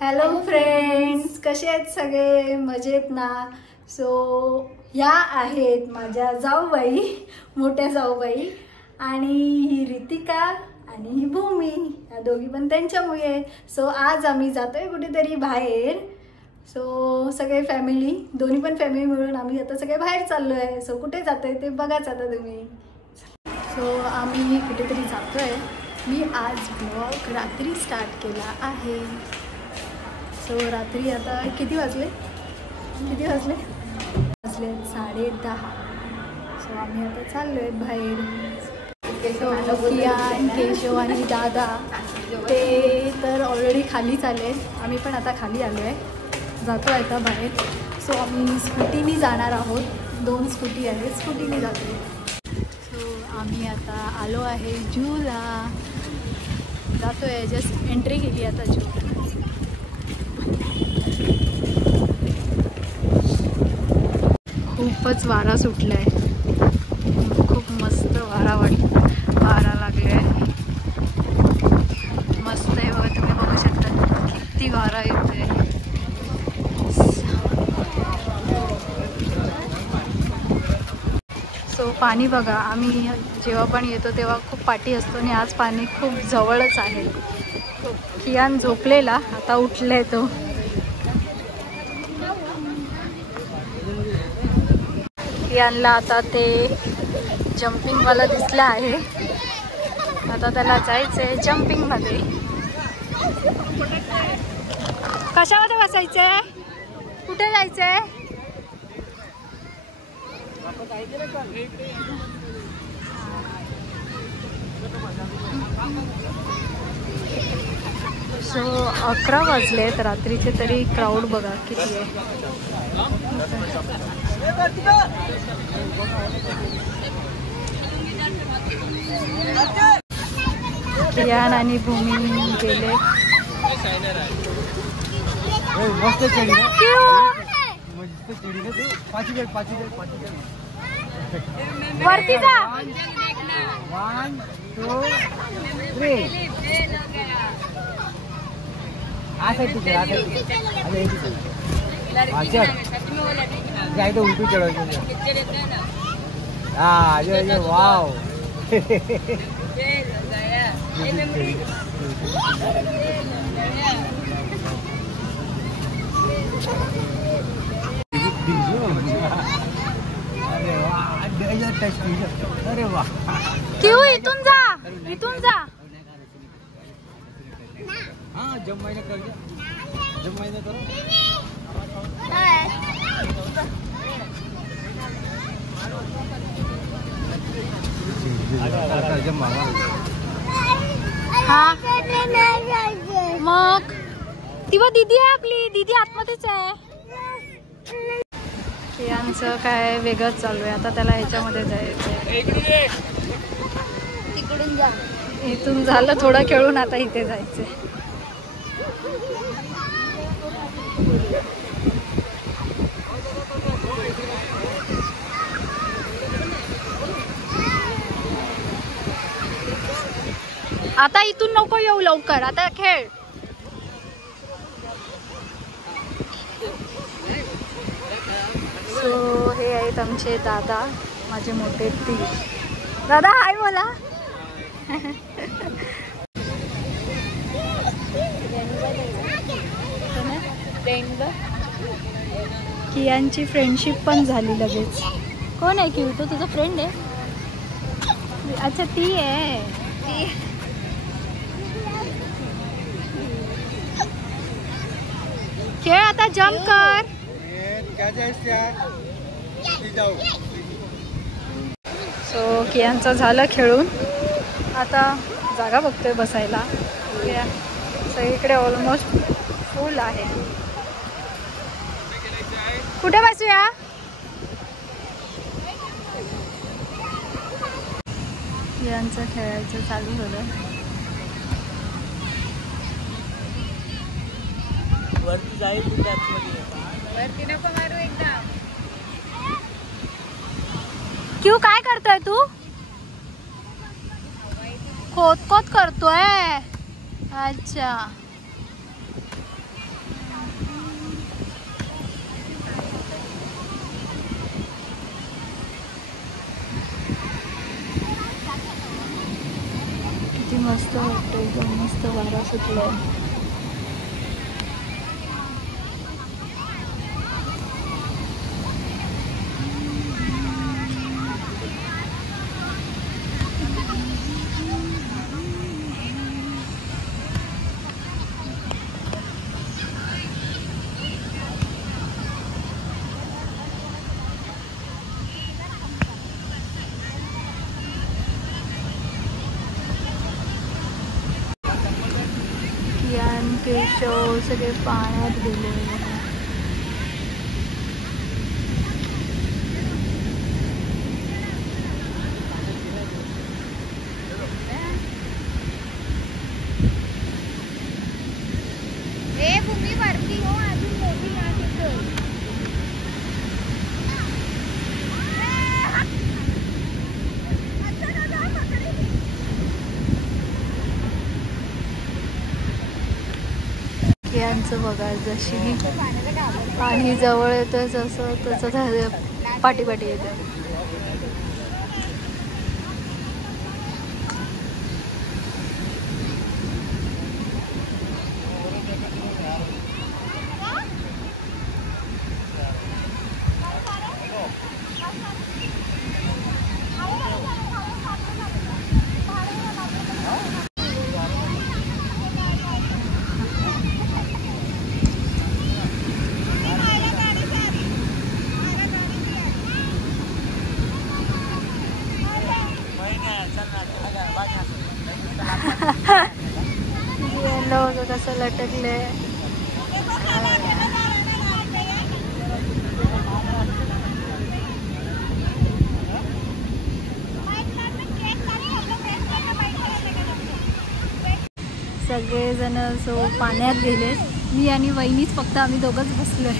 Hello friends, कसे आहेत सगळे? मजेत ना? सो ह्या आहेत माझ्या जाऊबाई, मोठ्या जाऊबाई, आणि ही रितिका आणि ही भूमी, या दोघी पण त्यांच्या मुली आहेत. सो आज आम्ही जातोय कुठेतरी बाहेर. सो सगळे फॅमिली, दोन्ही पण फॅमिली मिळून आम्ही आता सगळे बाहेर चाललोय. सो कुठे जातोय ते बघाच आता तुम्ही. सो आम्ही कुठेतरी जातोय. मी आज ब्लॉग रात्री स्टार्ट केला आहे. सो रात्री आता किती वाजले 10:30. सो आम्ही आता चाललो आहे बाहेर. सो कियान, केशव आणि दादा ते तर ऑलरेडी खाली आले. आम्ही पण आता खाली आलो आहे, जातो आहे आता बाहेर. सो आम्ही स्कूटीने जाणार आहोत. 2 स्कूटी आहेत, स्कूटीने जातो आहे. सो आम्ही आता आलो आहे जूला, जातो आहे. जस्ट एंट्री केली आता जूला. खूपच वारा सुटला आहे, खूप मस्त वारा लागले आहे. मस्त आहे बघा, तुम्ही बघू शकता किती वारा येतोय. सो पाणी बघा, आम्ही जेव्हा पण येतो तेव्हा खूप पाठी असतो आणि आज पाणी खूप जवळच आहे. कियान झोपलेला, आता उठलाय तो. कियानला आता ते जम्पिंगवाला दिसलं आहे, आता त्याला जायचं आहे जम्पिंगमध्ये. कशामध्ये बसायचं आहे? कुठे जायचं आहे? सो 11 वाजलेत रात्रीचे, तरी क्राऊड बघा किती आहे. कियान आणि भूमी गेले. वरती जा. 1 2 3 उलटू चढ़ो. हाँ ये वाओ. अरे वाह. क्यों? इथून जा, इथून जा. हाँ जब मैंने कर दिया, जब मैंने करो. हा मग ती दीदी आहे आपली, दीदी आतमध्येच आहे. कियांचं काय वेगळंच चालू आहे. आता त्याला ह्याच्यामध्ये जायचं, तिकडून जा. इथून झालं थोडं खेळून, आता इथे जायचंय. आता इथून नको येऊ, लवकर आता खेळ. सो हे आहेत आमचे दादा, माझे मोठे ती. दादा हाय बोला. कियांची फ्रेंडशिप पण झाली लगेच. कोण आहे क्यू? तो तुझा फ्रेंड आहे? अच्छा ती आहे. खेळ आता, जंप कर. सो कियांचं झालं खेळून, आता जागा बघतोय बसायला. सगळीकडे ऑलमोस्ट फुल आहे. कुठे बसूया? कियांचं खेळायचं चालू झालं. वरती जाईल, वरती नको मारू एकदा. क्यों काय करतोय तू? खोद करतोय. अच्छा वाटतं, एकदम मस्त वारा सुटलाय. कियान केशव सगळे पाण्यात गेले. भूमी वरती हो, अजून मोठी कियांचं बघा, जशी पाणी जवळ येतं जसं तसं पाठी पाठी येतं. लोक कसं लटकले. सगळेजण सो पाण्यात गेले. मी आणि वहिनीच फक्त, आम्ही दोघंच बसलोय.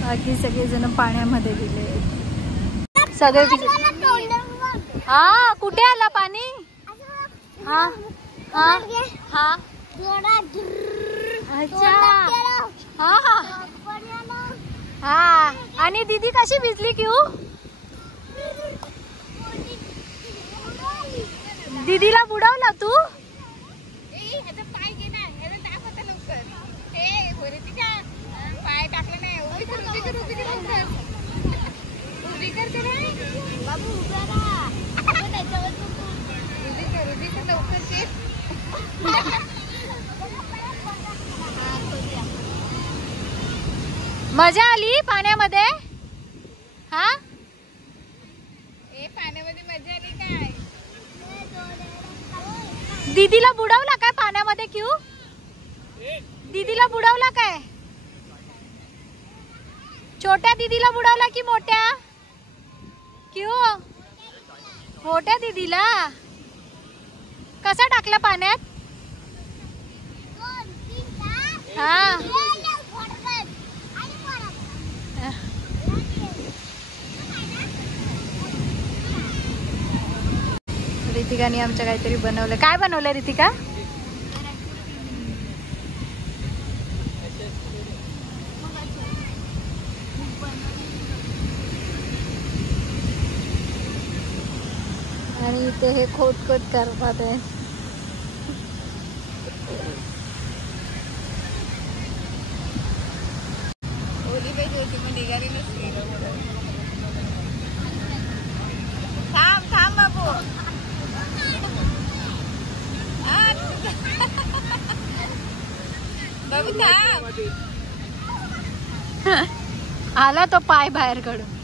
बाकी सगळेजण पाण्यामध्ये गेले. सगळे हा, कुठे आला पाणी? हा हा हा, अच्छा, हा हा हा. आणि दीदी कशी भिजली क्यू? दीदीला बुडवला तू? पाय टाकले नाही. उभी करते नाही बाबू, उभा राहा. त्याच्यावर मजा आली पाण्यामध्ये? हा, पाण्यामध्ये मजा आली काय? दीदीला बुडवला काय पाण्यामध्ये क्यू? दीदीला बुडवला काय? छोट्या दीदीला बुडवला की मोठ्या? क्यू मोठ्या दीदीला कसा टाकला पाण्यात? हा, रितिकाने आमच्या काहीतरी बनवलं. काय बनवलं रितिका? आणि इथे हे खोदखोद करतात आहे. थांब थांब बाबू. बाबू थांब. आला तो पाय बाहेर काढून.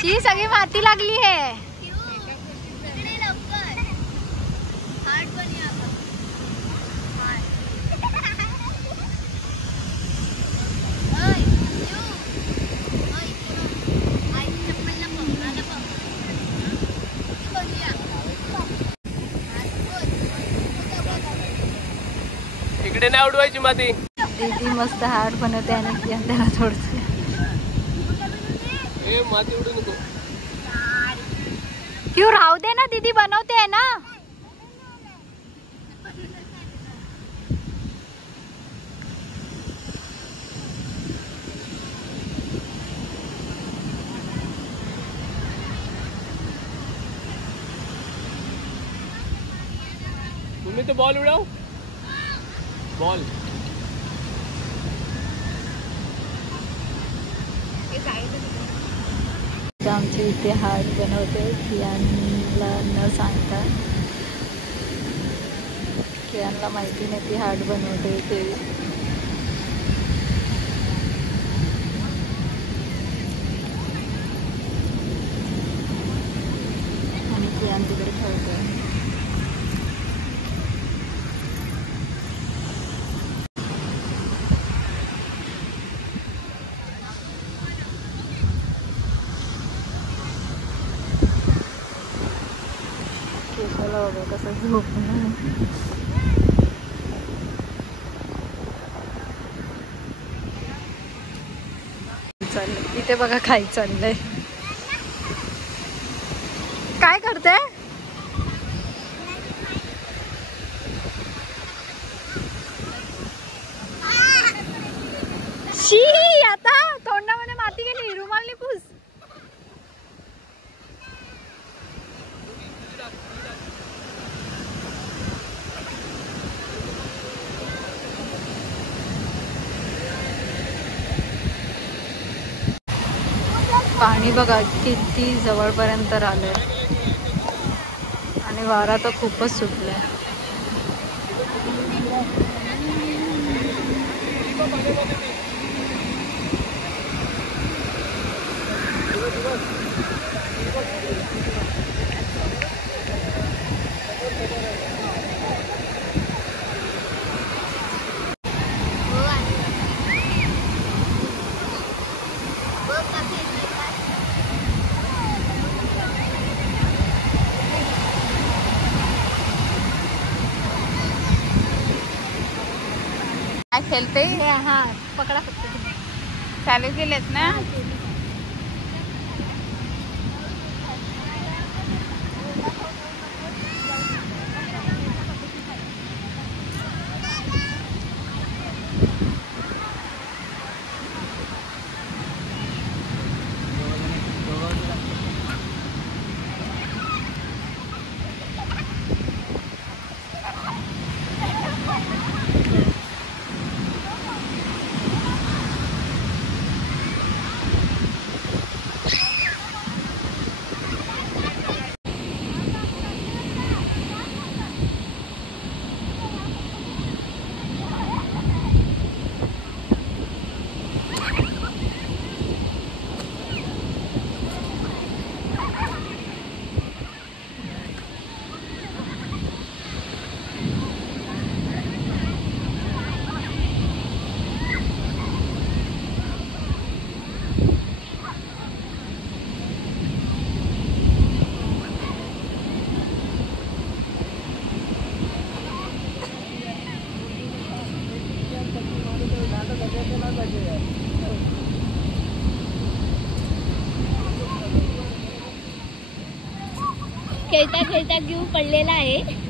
शी सगळी माती लागली आहे. इकडे नाही उडवायची माती. दीदी मस्त हार्ट बनवते आणि त्याला थोडस माती उडू नको. क्यों राहू दे ना दीदी बनवते है ना. तुम्ही तो बॉल उडाव. बॉल आमच्या इथे हार्ट बनवते कियांना न सांगता. कियांना माहिती नाही ती हार्ट बनवते ते. आणि कियान तिकडे खेळते. केसाला बघा कसं झोपणार. चाललंय इथे बघा खाई चाललंय. काय करते. शी आता तोंडामध्ये माती गेली. रुमालनी पुस. पाणी बघा किती जवळपर्यंत आलंय आणि वारा तर खूपच सुटलाय. काय खेळते. हा पकडा फक्त. चालू केलेत ना. खेळता खेळता जीव पडलेला आहे.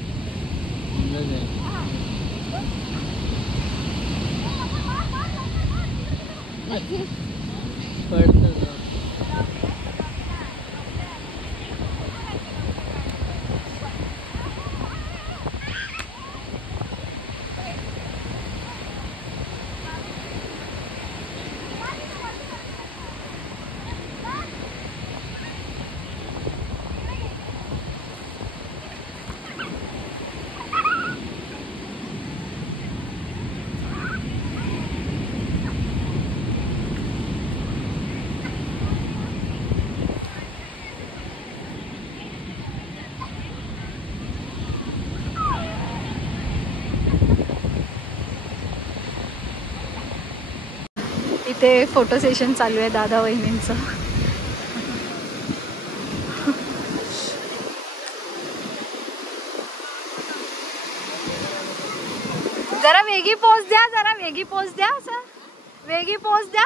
इथे फोटो सेशन चालू आहे दादा वहिनींचं. जरा वेगळी पोच द्या, जरा वेगळी पोच द्या, असं वेगळी पोच द्या.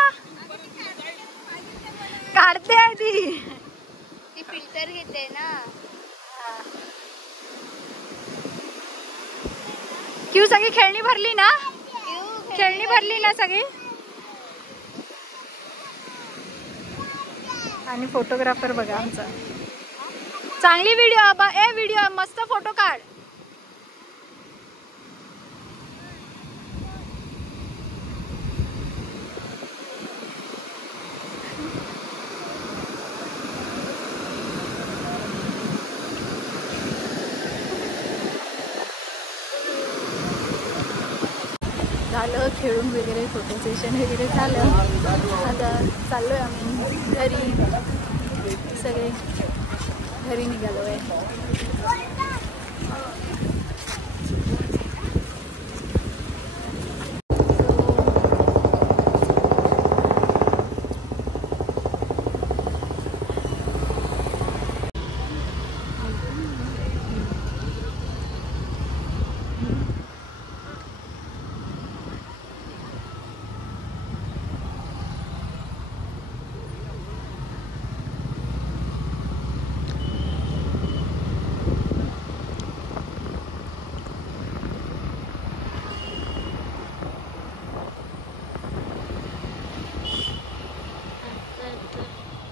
काढते आहे ती फिल्टर घेते ना. क्यू सगळी खेळणी भरली ना, खेळणी भरली ना सगळी. आणि फोटोग्राफर बघा आमचा, चांगली व्हिडिओ मस्त फोटो काढ. झालं खेळून वगैरे, फोटो सेशन वगैरे झालं. आता चाललोय आम्ही घरी, सगळे घरी निघालो आहे.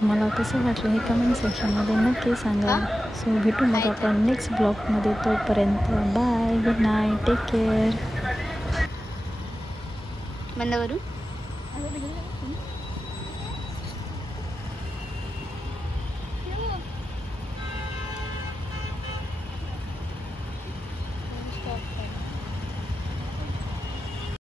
मला कसं वाटलं हे कमेंट सेक्शनमध्ये नक्की सांगा. सो भेटू मग आपण नेक्स्ट ब्लॉगमध्ये. तोपर्यंत bye, good night, take care. बंद करू.